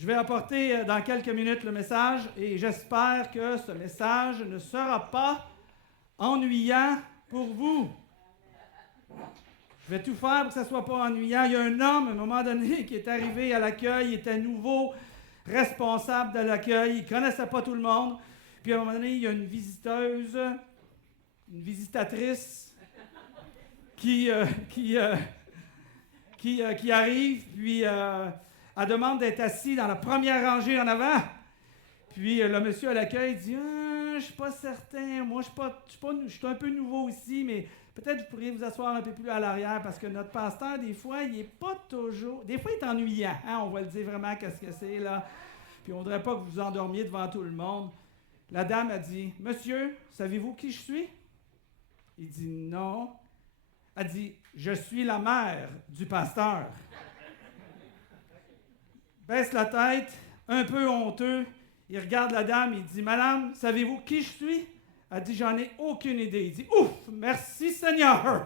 Je vais apporter dans quelques minutes le message et j'espère que ce message ne sera pas ennuyant pour vous. Je vais tout faire pour que ça ne soit pas ennuyant. Il y a un homme, à un moment donné, qui est arrivé à l'accueil, il était nouveau responsable de l'accueil, il ne connaissait pas tout le monde. Puis à un moment donné, il y a une visitatrice qui arrive, puis elle demande d'être assis dans la première rangée en avant. Puis le monsieur à l'accueil dit « Je ne suis pas certain, moi je suis un peu nouveau ici, mais peut-être vous pourriez vous asseoir un peu plus à l'arrière parce que notre pasteur, des fois, il n'est pas toujours... Des fois, il est ennuyant, hein? On va le dire vraiment qu'est-ce que c'est, là. Puis on ne voudrait pas que vous vous endormiez devant tout le monde. » La dame a dit « Monsieur, savez-vous qui je suis? » Il dit « Non. » Elle dit « Je suis la mère du pasteur. » Baisse la tête, un peu honteux. Il regarde la dame, il dit « Madame, savez-vous qui je suis? » Elle dit « J'en ai aucune idée. » Il dit « Ouf, merci Seigneur! »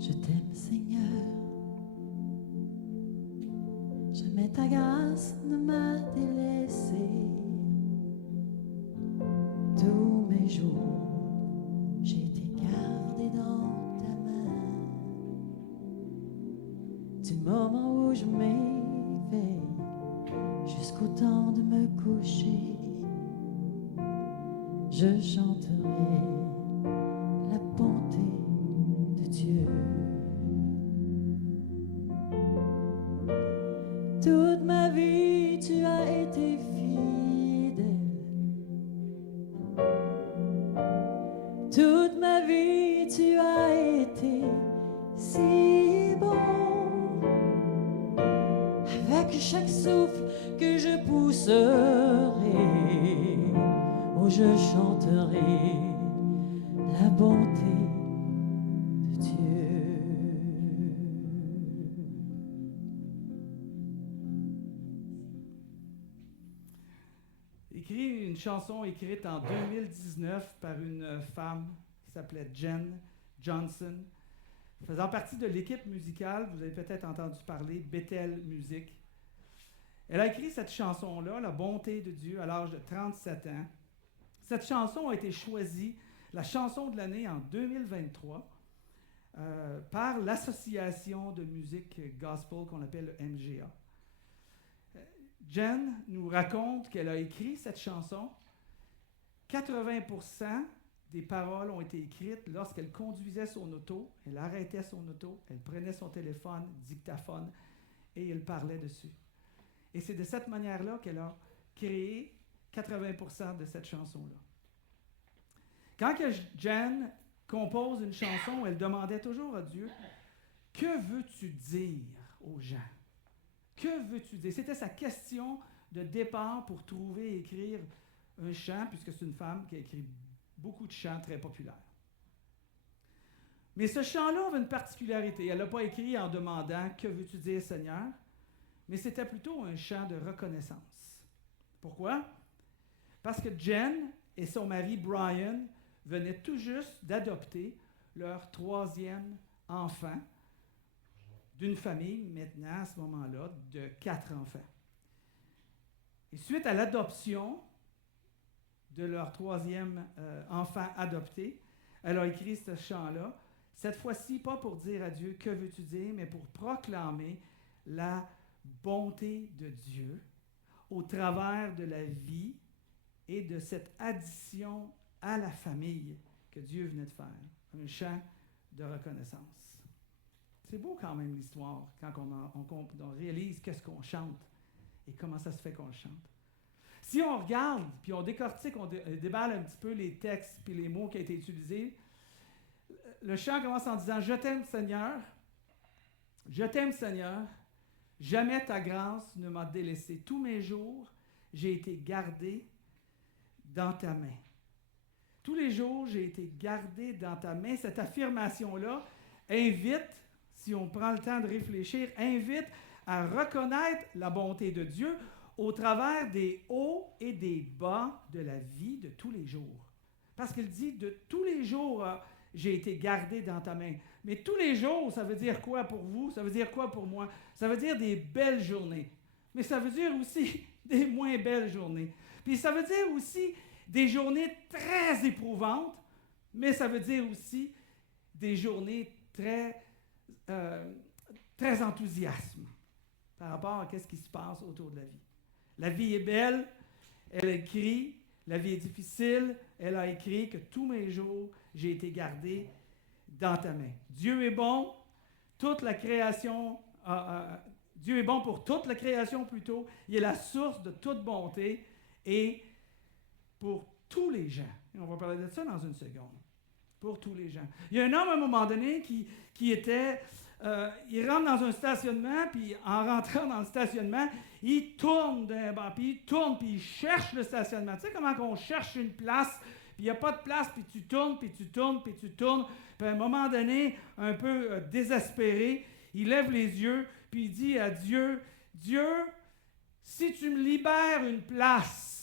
Je t'aime, Seigneur. Jamais ta grâce ne m'a délaissé. Tous mes jours, j'ai été gardé dans ta main. Du moment où je m'éveille jusqu'au temps de me coucher, je chanterai la bonté de Dieu. Toute ma vie, tu as été fidèle. Toute ma vie, tu as été si bon. Avec chaque souffle que je pousserai, oh, je chanterai la bonté de Dieu. Écrit une chanson écrite en 2019 par une femme qui s'appelait Jen Johnson, faisant partie de l'équipe musicale, vous avez peut-être entendu parler, Bethel Music. Elle a écrit cette chanson-là, La bonté de Dieu, à l'âge de 37 ans. Cette chanson a été choisie la chanson de l'année en 2023 par l'association de musique gospel qu'on appelle le MGA. Jen nous raconte qu'elle a écrit cette chanson. 80% des paroles ont été écrites lorsqu'elle conduisait son auto, elle arrêtait son auto, elle prenait son téléphone, dictaphone, et elle parlait dessus. Et c'est de cette manière-là qu'elle a créé 80% de cette chanson-là. Quand Jen compose une chanson, elle demandait toujours à Dieu « Que veux-tu dire aux gens? Que veux-tu dire? » C'était sa question de départ pour trouver et écrire un chant, puisque c'est une femme qui a écrit beaucoup de chants très populaires. Mais ce chant-là avait une particularité. Elle ne l'a pas écrit en demandant « Que veux-tu dire, Seigneur? » Mais c'était plutôt un chant de reconnaissance. Pourquoi? Parce que Jen et son mari Brian venaient tout juste d'adopter leur 3e enfant d'une famille, maintenant, à ce moment-là, de 4 enfants. Et suite à l'adoption de leur 3e enfant adopté, elle a écrit ce chant-là, cette fois-ci, pas pour dire à Dieu « Que veux-tu dire? » mais pour proclamer la bonté de Dieu au travers de la vie et de cette addition à la famille que Dieu venait de faire. Un chant de reconnaissance. C'est beau quand même l'histoire, quand on réalise qu'est-ce qu'on chante et comment ça se fait qu'on le chante. Si on regarde, puis on décortique, on déballe un petit peu les textes puis les mots qui ont été utilisés, le chant commence en disant « Je t'aime Seigneur, je t'aime Seigneur, jamais ta grâce ne m'a délaissé. Tous mes jours, j'ai été gardé dans ta main. » Tous les jours, j'ai été gardé dans ta main. Cette affirmation-là invite, si on prend le temps de réfléchir, invite à reconnaître la bonté de Dieu au travers des hauts et des bas de la vie de tous les jours. Parce qu'il dit, de tous les jours, j'ai été gardé dans ta main. Mais tous les jours, ça veut dire quoi pour vous? Ça veut dire quoi pour moi? Ça veut dire des belles journées. Mais ça veut dire aussi des moins belles journées. Puis ça veut dire aussi des journées très éprouvantes, mais ça veut dire aussi des journées très enthousiastes par rapport à ce qui se passe autour de la vie. La vie est belle, elle écrit, la vie est difficile, elle a écrit que tous mes jours, j'ai été gardé dans ta main. Dieu est bon, toute la création, Dieu est bon pour toute la création plutôt, il est la source de toute bonté et pour tous les gens. Et on va parler de ça dans une seconde. Pour tous les gens. Il y a un homme à un moment donné qui était... il rentre dans un stationnement, puis en rentrant dans le stationnement, il tourne d'un banc, puis il tourne, puis il cherche le stationnement. Tu sais comment on cherche une place, puis il n'y a pas de place, puis tu tournes, puis tu tournes, puis tu tournes. Puis à un moment donné, un peu désespéré, il lève les yeux, puis il dit à Dieu, « Dieu, si tu me libères une place,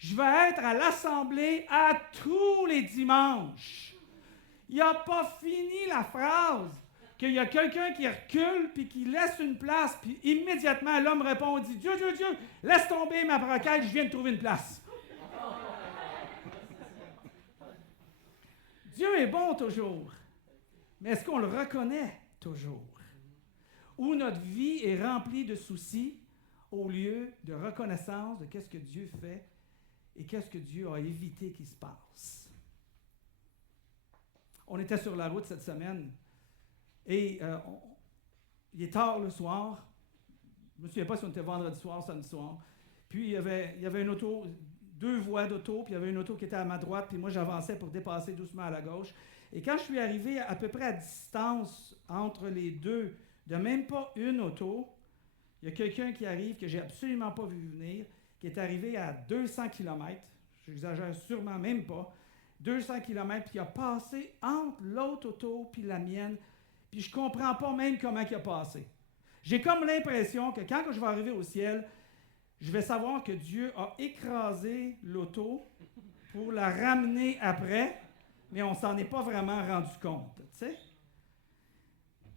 je vais être à l'assemblée à tous les dimanches. » Il n'a pas fini la phrase. Qu'il y a quelqu'un qui recule, puis qui laisse une place, puis immédiatement, l'homme répond, dit, « Dieu, Dieu, Dieu, laisse tomber ma broquette, je viens de trouver une place. » Dieu est bon toujours, mais est-ce qu'on le reconnaît toujours? Ou notre vie est remplie de soucis au lieu de reconnaissance de qu'est-ce que Dieu fait et qu'est-ce que Dieu a évité qu'il se passe. On était sur la route cette semaine et il est tard le soir. Je ne me souviens pas si on était vendredi soir, samedi soir. Puis il y avait une auto, 2 voies d'auto, puis il y avait une auto qui était à ma droite, puis moi j'avançais pour dépasser doucement à la gauche. Et quand je suis arrivé à peu près à distance entre les deux, de même pas une auto, il y a quelqu'un qui arrive que j'ai absolument pas vu venir, qui est arrivé à 200 km, j'exagère sûrement même pas, 200 km, puis il a passé entre l'autre auto puis la mienne, puis je comprends pas même comment il a passé. J'ai comme l'impression que quand je vais arriver au ciel, je vais savoir que Dieu a écrasé l'auto pour la ramener après, mais on s'en est pas vraiment rendu compte, tu sais.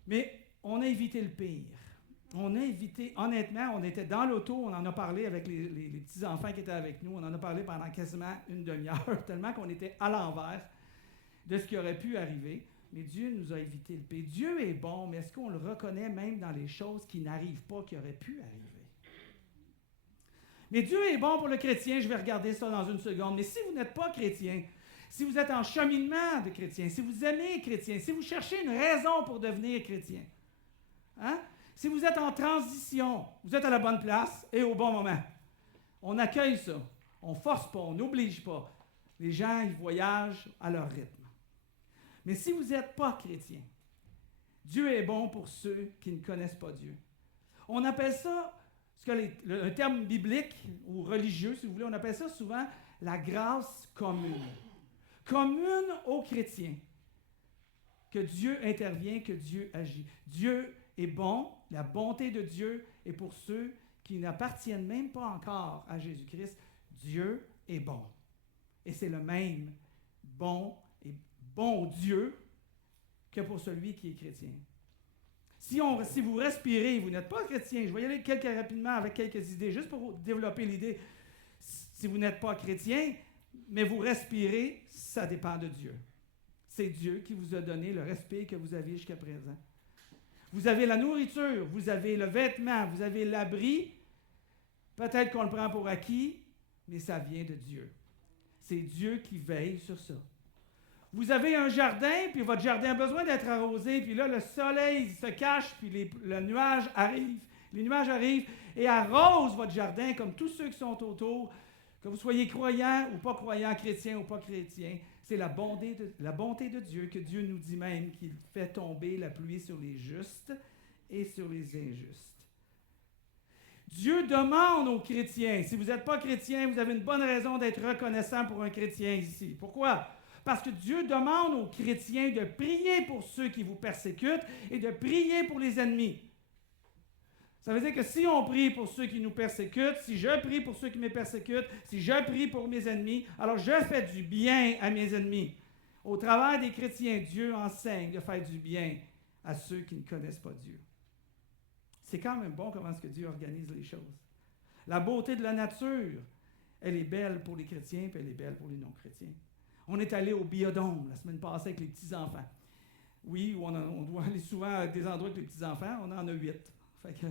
Mais on a évité le pire. On a évité, honnêtement, on était dans l'auto, on en a parlé avec les petits-enfants qui étaient avec nous, on en a parlé pendant quasiment une demi-heure, tellement qu'on était à l'envers de ce qui aurait pu arriver. Mais Dieu nous a évité le pire. Dieu est bon, mais est-ce qu'on le reconnaît même dans les choses qui n'arrivent pas, qui auraient pu arriver? Mais Dieu est bon pour le chrétien, je vais regarder ça dans une seconde. Mais si vous n'êtes pas chrétien, si vous êtes en cheminement de chrétien, si vous aimez chrétien, si vous cherchez une raison pour devenir chrétien, hein? Si vous êtes en transition, vous êtes à la bonne place et au bon moment. On accueille ça. On ne force pas, on n'oblige pas. Les gens, ils voyagent à leur rythme. Mais si vous n'êtes pas chrétien, Dieu est bon pour ceux qui ne connaissent pas Dieu. On appelle ça, un terme biblique ou religieux, si vous voulez, on appelle ça souvent la grâce commune. Commune aux chrétiens. Que Dieu intervient, que Dieu agit. Dieu est bon, la bonté de Dieu est pour ceux qui n'appartiennent même pas encore à Jésus-Christ. Dieu est bon. Et c'est le même bon Dieu que pour celui qui est chrétien. Si vous respirez, vous n'êtes pas chrétien, je vais y aller rapidement avec quelques idées, juste pour développer l'idée. Si vous n'êtes pas chrétien, mais vous respirez, ça dépend de Dieu. C'est Dieu qui vous a donné le respect que vous aviez jusqu'à présent. Vous avez la nourriture, vous avez le vêtement, vous avez l'abri. Peut-être qu'on le prend pour acquis, mais ça vient de Dieu. C'est Dieu qui veille sur ça. Vous avez un jardin, puis votre jardin a besoin d'être arrosé, puis là, le soleil se cache, puis le nuage arrive. Les nuages arrivent et arrosent votre jardin, comme tous ceux qui sont autour, que vous soyez croyants ou pas croyants, chrétiens ou pas chrétiens. C'est la bonté de Dieu, que Dieu nous dit même qu'il fait tomber la pluie sur les justes et sur les injustes. Dieu demande aux chrétiens, si vous n'êtes pas chrétien, vous avez une bonne raison d'être reconnaissant pour un chrétien ici. Pourquoi? Parce que Dieu demande aux chrétiens de prier pour ceux qui vous persécutent et de prier pour les ennemis. Ça veut dire que si on prie pour ceux qui nous persécutent, si je prie pour ceux qui me persécutent, si je prie pour mes ennemis, alors je fais du bien à mes ennemis. Au travers des chrétiens, Dieu enseigne de faire du bien à ceux qui ne connaissent pas Dieu. C'est quand même bon comment est-ce que Dieu organise les choses. La beauté de la nature, elle est belle pour les chrétiens, puis elle est belle pour les non-chrétiens. On est allé au Biodôme la semaine passée avec les petits-enfants. Oui, on doit aller souvent à des endroits avec les petits-enfants, on en a 8. Fait que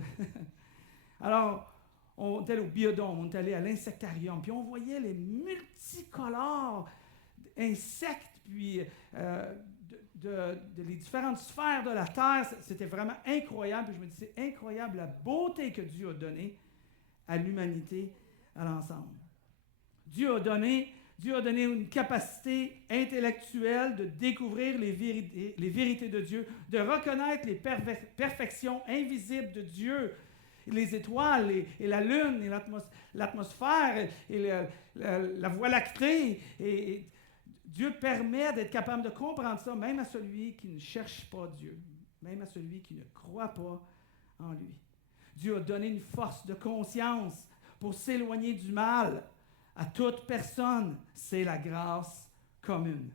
alors, on est allé au Biodôme, on est allé à l'insectarium, puis on voyait les multicolores insectes, puis les différentes sphères de la Terre. C'était vraiment incroyable. Puis je me dis, c'est incroyable la beauté que Dieu a donnée à l'humanité, à l'ensemble. Dieu a donné une capacité intellectuelle de découvrir les vérités de Dieu, de reconnaître les perfections invisibles de Dieu, les étoiles et la lune et l'atmosphère et la voie lactée. Et Dieu permet d'être capable de comprendre ça, même à celui qui ne cherche pas Dieu, même à celui qui ne croit pas en lui. Dieu a donné une force de conscience pour s'éloigner du mal à toute personne. C'est la grâce commune.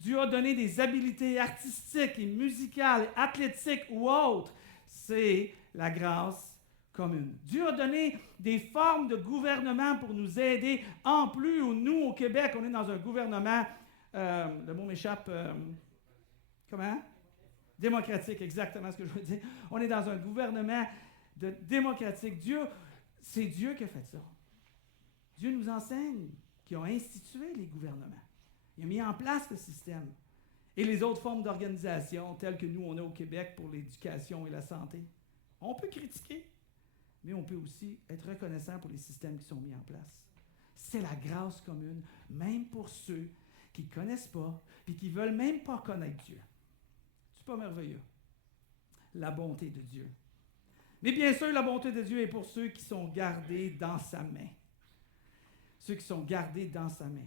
Dieu a donné des habiletés artistiques et musicales, athlétiques ou autres. C'est la grâce commune. Dieu a donné des formes de gouvernement pour nous aider. En plus, nous, au Québec, on est dans un gouvernement, le mot m'échappe, comment? Démocratique, exactement ce que je veux dire. On est dans un gouvernement démocratique. C'est Dieu qui a fait ça. Dieu nous enseigne, qui a institué les gouvernements. Il a mis en place le système. Et les autres formes d'organisation, telles que nous, on a au Québec pour l'éducation et la santé. On peut critiquer, mais on peut aussi être reconnaissant pour les systèmes qui sont mis en place. C'est la grâce commune, même pour ceux qui ne connaissent pas et qui ne veulent même pas connaître Dieu. C'est pas merveilleux? La bonté de Dieu. Mais bien sûr, la bonté de Dieu est pour ceux qui sont gardés dans sa main. Ceux qui sont gardés dans sa main.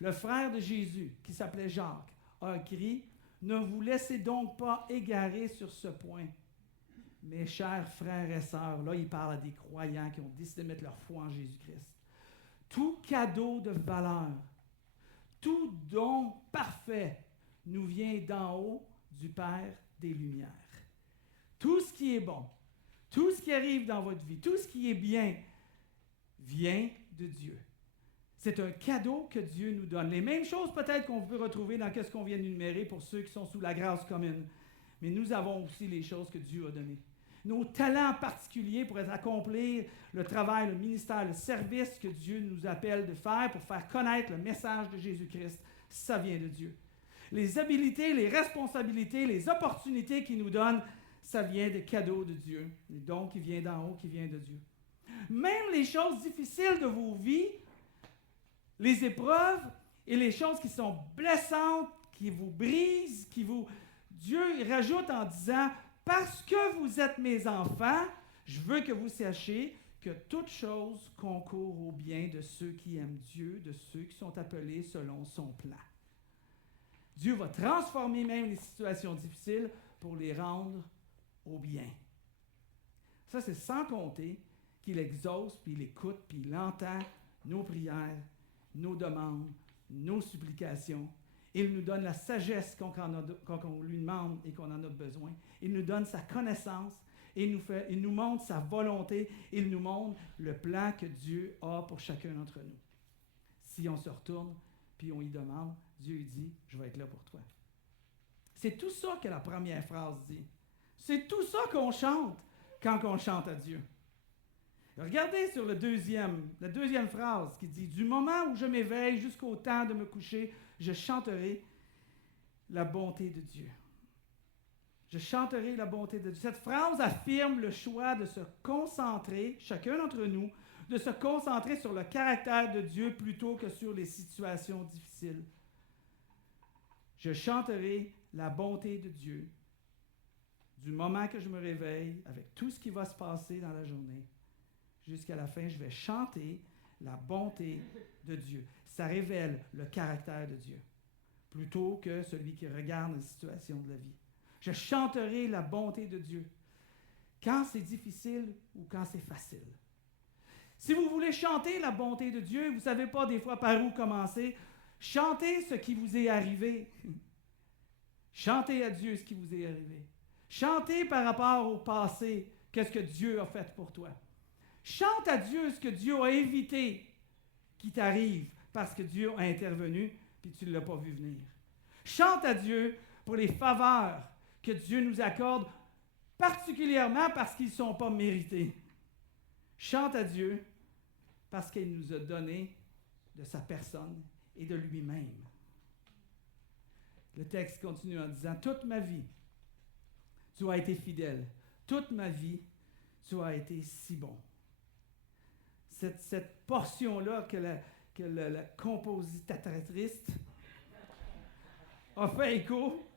Le frère de Jésus, qui s'appelait Jacques, a écrit « Ne vous laissez donc pas égarer sur ce point. Mes chers frères et sœurs, là, il parle à des croyants qui ont décidé de mettre leur foi en Jésus-Christ. Tout cadeau de valeur, tout don parfait nous vient d'en haut du Père des Lumières. Tout ce qui est bon, tout ce qui arrive dans votre vie, tout ce qui est bien, vient de Dieu. C'est un cadeau que Dieu nous donne. Les mêmes choses peut-être qu'on peut retrouver dans ce qu'on vient d'énumérer pour ceux qui sont sous la grâce commune. Mais nous avons aussi les choses que Dieu a données. Nos talents particuliers pour accomplir le travail, le ministère, le service que Dieu nous appelle de faire pour faire connaître le message de Jésus-Christ, ça vient de Dieu. Les habilités, les responsabilités, les opportunités qu'il nous donne, ça vient des cadeaux de Dieu, les dons qui viennent d'en haut, qui viennent de Dieu. Même les choses difficiles de vos vies, les épreuves et les choses qui sont blessantes, qui vous brisent, Dieu rajoute en disant « Parce que vous êtes mes enfants, je veux que vous sachiez que toute chose concourt au bien de ceux qui aiment Dieu, de ceux qui sont appelés selon son plan. » Dieu va transformer même les situations difficiles pour les rendre au bien. Ça, c'est sans compter qu'il exauce, puis il écoute, puis il entend nos prières, nos demandes, nos supplications. Il nous donne la sagesse quand on lui demande et qu'on en a besoin. Il nous donne sa connaissance et il nous montre sa volonté. Il nous montre le plan que Dieu a pour chacun d'entre nous. Si on se retourne puis on y demande, Dieu dit « Je vais être là pour toi ». C'est tout ça que la première phrase dit. C'est tout ça qu'on chante quand on chante à Dieu. Regardez sur la deuxième phrase qui dit « Du moment où je m'éveille jusqu'au temps de me coucher, je chanterai la bonté de Dieu. » Je chanterai la bonté de Dieu. Cette phrase affirme le choix de se concentrer, chacun d'entre nous, de se concentrer sur le caractère de Dieu plutôt que sur les situations difficiles. Je chanterai la bonté de Dieu du moment que je me réveille, avec tout ce qui va se passer dans la journée, jusqu'à la fin, je vais chanter la bonté de Dieu. Ça révèle le caractère de Dieu, plutôt que celui qui regarde les situations de la vie. Je chanterai la bonté de Dieu, quand c'est difficile ou quand c'est facile. Si vous voulez chanter la bonté de Dieu, vous ne savez pas des fois par où commencer, chantez ce qui vous est arrivé. Chantez à Dieu ce qui vous est arrivé. Chantez par rapport au passé, qu'est-ce que Dieu a fait pour toi. Chante à Dieu ce que Dieu a évité qui t'arrive parce que Dieu a intervenu puis tu ne l'as pas vu venir. Chante à Dieu pour les faveurs que Dieu nous accorde, particulièrement parce qu'ils ne sont pas mérités. Chante à Dieu parce qu'il nous a donné de sa personne et de lui-même. Le texte continue en disant, « Toute ma vie, tu as été fidèle. Toute ma vie, tu as été si bon. » Cette portion-là que la compositrice a fait écho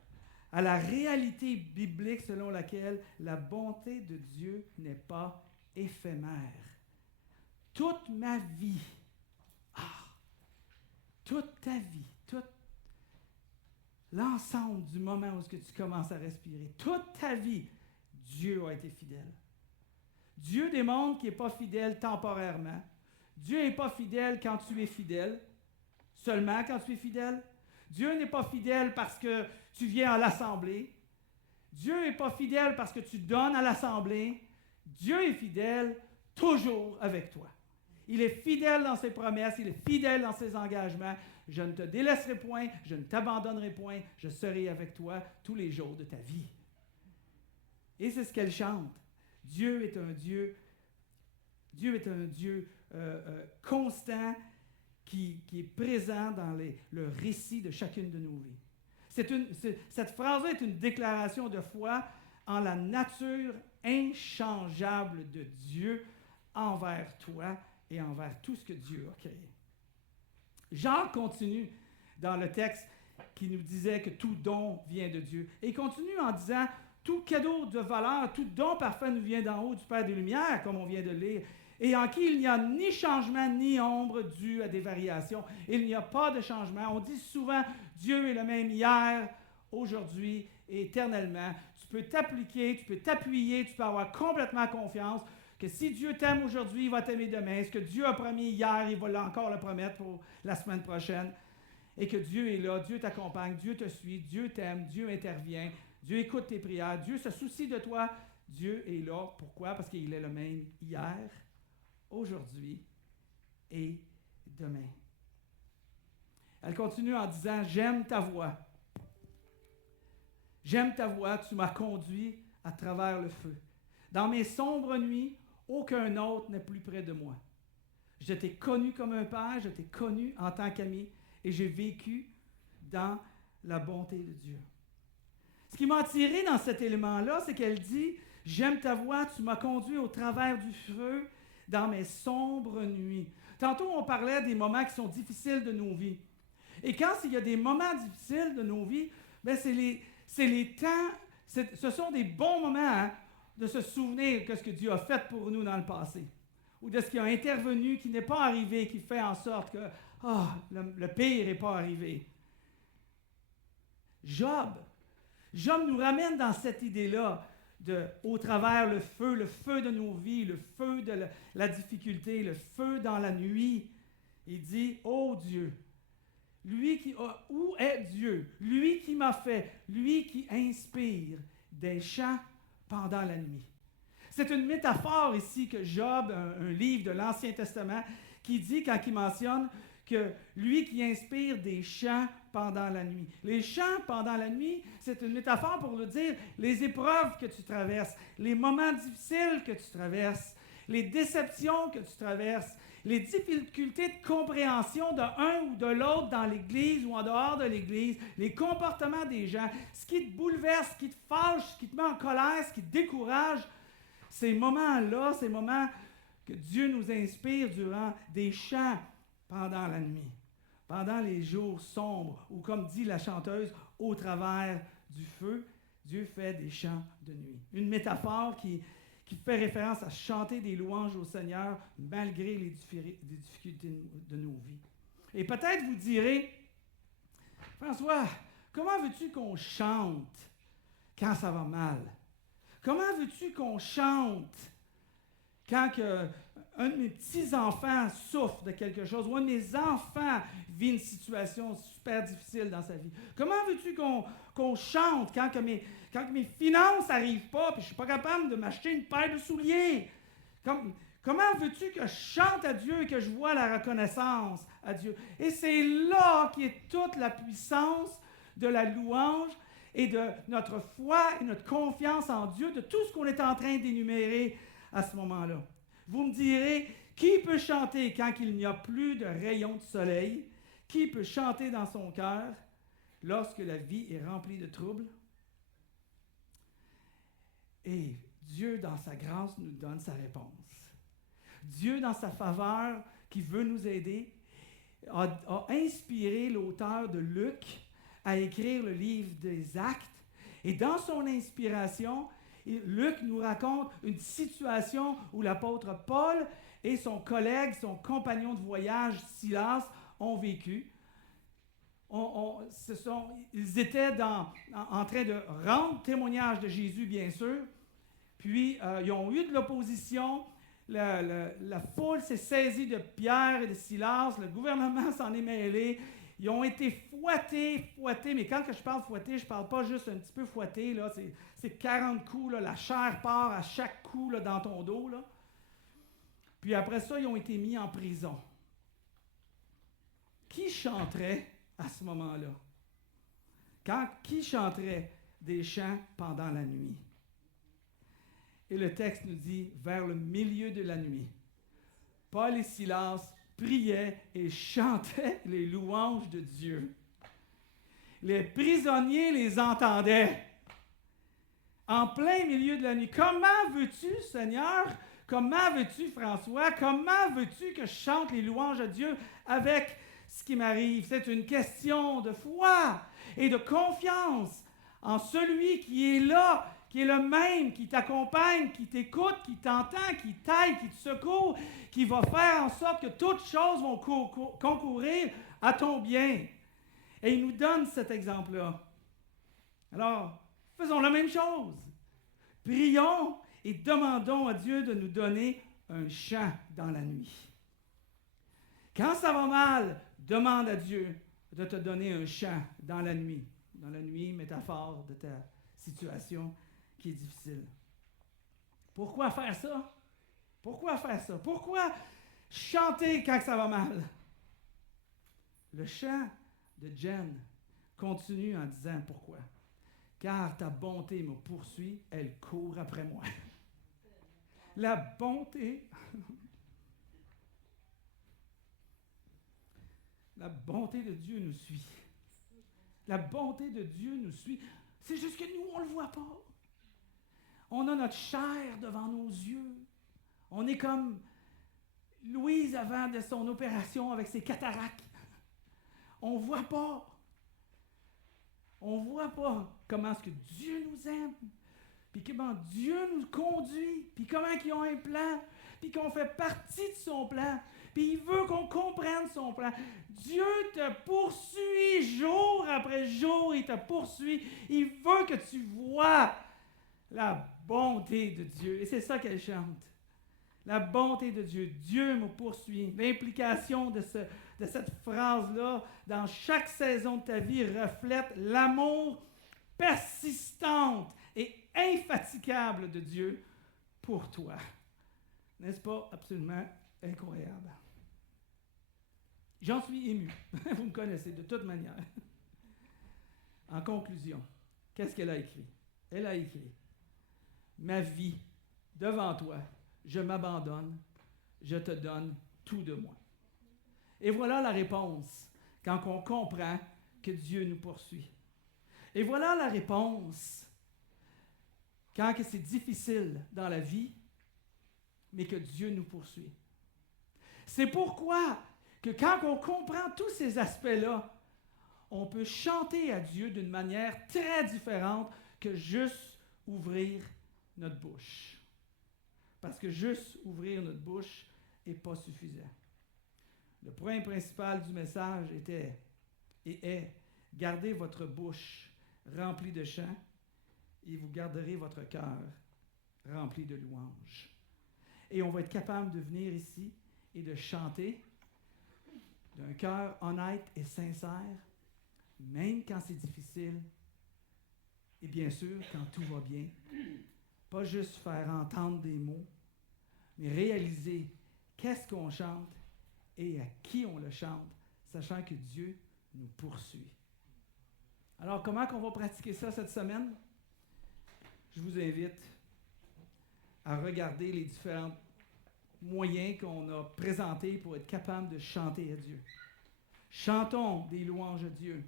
à la réalité biblique selon laquelle la bonté de Dieu n'est pas éphémère. Toute ma vie, toute ta vie, tout l'ensemble du moment où tu commences à respirer, toute ta vie, Dieu a été fidèle. Dieu démontre qu'il n'est pas fidèle temporairement. Dieu n'est pas fidèle quand tu es fidèle, seulement quand tu es fidèle. Dieu n'est pas fidèle parce que tu viens à l'assemblée. Dieu n'est pas fidèle parce que tu donnes à l'assemblée. Dieu est fidèle toujours avec toi. Il est fidèle dans ses promesses, il est fidèle dans ses engagements. Je ne te délaisserai point, je ne t'abandonnerai point, je serai avec toi tous les jours de ta vie. Et c'est ce qu'elle chante. Dieu est un Dieu constant qui est présent dans le récit de chacune de nos vies. Cette phrase-là est une déclaration de foi en la nature inchangeable de Dieu envers toi et envers tout ce que Dieu a créé. Jean continue dans le texte qui nous disait que tout don vient de Dieu. Et il continue en disant, tout cadeau de valeur, tout don parfait nous vient d'en haut du Père des Lumières, comme on vient de lire, et en qui il n'y a ni changement ni ombre dû à des variations. Il n'y a pas de changement. On dit souvent, Dieu est le même hier, aujourd'hui et éternellement. Tu peux t'appliquer, tu peux t'appuyer, tu peux avoir complètement confiance que si Dieu t'aime aujourd'hui, il va t'aimer demain. Ce que Dieu a promis hier, il va encore le promettre pour la semaine prochaine. Et que Dieu est là, Dieu t'accompagne, Dieu te suit, Dieu t'aime, Dieu intervient, Dieu écoute tes prières, Dieu se soucie de toi. Dieu est là. Pourquoi? Parce qu'il est le même hier, aujourd'hui et demain. Elle continue en disant, « J'aime ta voix. J'aime ta voix, tu m'as conduit à travers le feu. Dans mes sombres nuits, aucun autre n'est plus près de moi. Je t'ai connu comme un père, je t'ai connu en tant qu'ami, et j'ai vécu dans la bonté de Dieu. » Ce qui m'a attiré dans cet élément-là, c'est qu'elle dit, « J'aime ta voix, tu m'as conduit au travers du feu dans mes sombres nuits. » Tantôt, on parlait des moments qui sont difficiles de nos vies. Et quand il y a des moments difficiles de nos vies, bien, c'est les temps, ce sont des bons moments de se souvenir de ce que Dieu a fait pour nous dans le passé. Ou de ce qui a intervenu, qui n'est pas arrivé, qui fait en sorte que le pire n'est pas arrivé. Job nous ramène dans cette idée-là au travers le feu de nos vies, le feu de la difficulté, le feu dans la nuit. Il dit, « Oh Dieu, où est Dieu? Lui qui m'a fait, lui qui inspire des chants pendant la nuit. » C'est une métaphore ici que Job, un livre de l'Ancien Testament, qui dit quand il mentionne que lui qui inspire des chants pendant la nuit. Les chants pendant la nuit, c'est une métaphore pour nous dire les épreuves que tu traverses, les moments difficiles que tu traverses, les déceptions que tu traverses, les difficultés de compréhension de un ou de l'autre dans l'Église ou en dehors de l'Église, les comportements des gens, ce qui te bouleverse, ce qui te fâche, ce qui te met en colère, ce qui te décourage, ces moments-là, ces moments que Dieu nous inspire durant des chants pendant la nuit, pendant les jours sombres, ou comme dit la chanteuse, au travers du feu, Dieu fait des chants de nuit. Une métaphore qui qui fait référence à chanter des louanges au Seigneur malgré les difficultés de nos vies. Et peut-être vous direz, François, comment veux-tu qu'on chante quand ça va mal? Comment veux-tu qu'on chante quand un de mes petits-enfants souffre de quelque chose ou un de mes enfants vit une situation super difficile dans sa vie? Comment veux-tu qu'on chante quand mes finances n'arrivent pas et je ne suis pas capable de m'acheter une paire de souliers? Comment veux-tu que je chante à Dieu et que je vois la reconnaissance à Dieu? Et c'est là qu'est toute la puissance de la louange et de notre foi et notre confiance en Dieu, de tout ce qu'on est en train d'énumérer à ce moment-là. Vous me direz, qui peut chanter quand il n'y a plus de rayons de soleil? Qui peut chanter dans son cœur lorsque la vie est remplie de troubles? Et Dieu, dans sa grâce, nous donne sa réponse. Dieu, dans sa faveur, qui veut nous aider, a inspiré l'auteur de Luc à écrire le livre des Actes. Et dans son inspiration, Luc nous raconte une situation où l'apôtre Paul et son collègue, son compagnon de voyage, Silas, ont vécu. Ils étaient en train de rendre témoignage de Jésus, bien sûr. Puis, ils ont eu de l'opposition. La foule s'est saisie de Pierre et de Silas. Le gouvernement s'en est mêlé. Ils ont été fouettés. Mais quand je parle fouettés, je ne parle pas juste un petit peu fouettés. Là, c'est 40 coups. Là, la chair part à chaque coup là, dans ton dos. Là. Puis après ça, ils ont été mis en prison. Qui chanterait à ce moment-là? Qui chanterait des chants pendant la nuit? Et le texte nous dit, vers le milieu de la nuit, Paul et Silas priaient et chantaient les louanges de Dieu. Les prisonniers les entendaient. En plein milieu de la nuit. Comment veux-tu, Seigneur? Comment veux-tu, François? Comment veux-tu que je chante les louanges de Dieu avec ce qui m'arrive? C'est une question de foi et de confiance en celui qui est là, qui est le même, qui t'accompagne, qui t'écoute, qui t'entend, qui t'aide, qui te secourt, qui va faire en sorte que toutes choses vont concourir à ton bien. Et il nous donne cet exemple-là. Alors, faisons la même chose. Prions et demandons à Dieu de nous donner un chant dans la nuit. Quand ça va mal, demande à Dieu de te donner un chant dans la nuit. Dans la nuit, métaphore de ta situation qui est difficile. Pourquoi faire ça? Pourquoi faire ça? Pourquoi chanter quand ça va mal? Le chant de Jen continue en disant pourquoi. Car ta bonté me poursuit, elle court après moi. La bonté, la bonté de Dieu nous suit. La bonté de Dieu nous suit. C'est juste que nous, on ne le voit pas. On a notre chair devant nos yeux. On est comme Louise avant de son opération avec ses cataractes. On ne voit pas. On ne voit pas comment est-ce que Dieu nous aime, puis comment Dieu nous conduit, puis comment ils ont un plan, puis qu'on fait partie de son plan, puis il veut qu'on comprenne son plan. Dieu te poursuit jour après jour, il te poursuit. Il veut que tu vois la bonté de Dieu. Et c'est ça qu'elle chante. La bonté de Dieu. Dieu me poursuit. L'implication de cette phrase-là, dans chaque saison de ta vie, reflète l'amour persistant et infatigable de Dieu pour toi. N'est-ce pas absolument incroyable? J'en suis ému. Vous me connaissez de toute manière. En conclusion, qu'est-ce qu'elle a écrit? Elle a écrit « Ma vie devant toi, je m'abandonne, je te donne tout de moi. » Et voilà la réponse quand on comprend que Dieu nous poursuit. Et voilà la réponse quand c'est difficile dans la vie, mais que Dieu nous poursuit. C'est pourquoi que quand on comprend tous ces aspects-là, on peut chanter à Dieu d'une manière très différente que juste ouvrir notre bouche. Parce que juste ouvrir notre bouche n'est pas suffisant. Le point principal du message était et est: gardez votre bouche remplie de chants et vous garderez votre cœur rempli de louanges. Et on va être capable de venir ici et de chanter d'un cœur honnête et sincère, même quand c'est difficile, et bien sûr quand tout va bien. Pas juste faire entendre des mots, mais réaliser qu'est-ce qu'on chante et à qui on le chante, sachant que Dieu nous poursuit. Alors, comment qu'on va pratiquer ça cette semaine? Je vous invite à regarder les différents moyens qu'on a présentés pour être capable de chanter à Dieu. Chantons des louanges à Dieu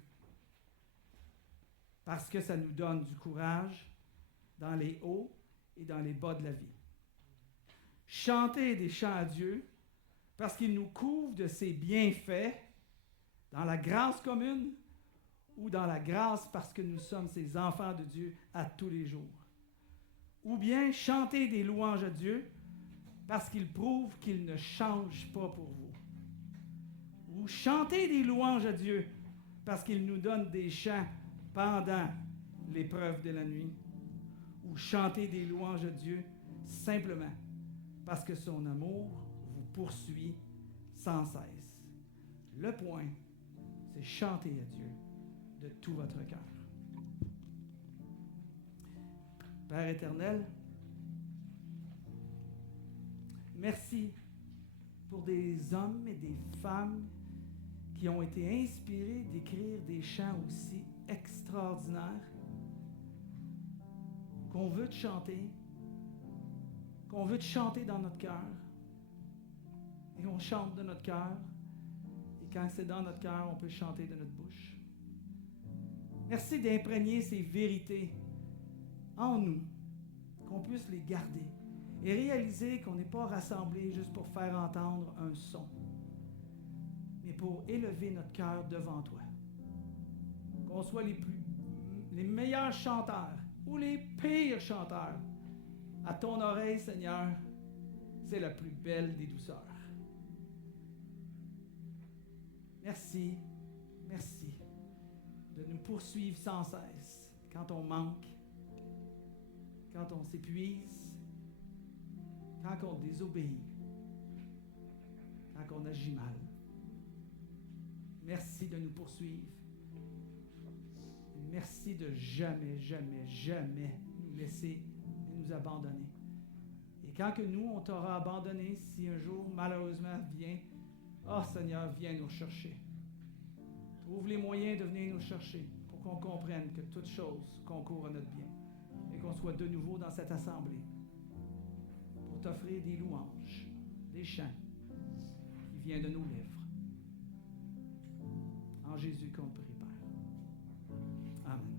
parce que ça nous donne du courage dans les hauts et dans les bas de la vie. Chantez des chants à Dieu parce qu'il nous couvre de ses bienfaits dans la grâce commune ou dans la grâce parce que nous sommes ses enfants de Dieu à tous les jours. Ou bien chantez des louanges à Dieu parce qu'il prouve qu'il ne change pas pour vous. Ou chantez des louanges à Dieu parce qu'il nous donne des chants pendant l'épreuve de la nuit. Ou chantez des louanges à Dieu simplement parce que son amour vous poursuit sans cesse. Le point, c'est chanter à Dieu de tout votre cœur. Père éternel, merci pour des hommes et des femmes qui ont été inspirés d'écrire des chants aussi extraordinaires qu'on veut te chanter, qu'on veut te chanter dans notre cœur, et on chante de notre cœur, et quand c'est dans notre cœur, on peut chanter de notre bouche. Merci d'imprégner ces vérités en nous, qu'on puisse les garder et réaliser qu'on n'est pas rassemblés juste pour faire entendre un son, mais pour élever notre cœur devant toi. Qu'on soit les meilleurs chanteurs ou les pires chanteurs. À ton oreille, Seigneur, c'est la plus belle des douceurs. Merci, merci de nous poursuivre sans cesse quand on manque, quand on s'épuise, quand on désobéit, quand on agit mal. Merci de nous poursuivre. Merci de jamais, jamais, jamais nous laisser et nous abandonner. Et quand que nous, on t'aura abandonné, si un jour, malheureusement, vient, oh Seigneur, viens nous chercher. Trouve les moyens de venir nous chercher pour qu'on comprenne que toute chose concourt à notre bien et qu'on soit de nouveau dans cette assemblée pour t'offrir des louanges, des chants qui viennent de nos lèvres. En Jésus qu'on prie, Père. Amen.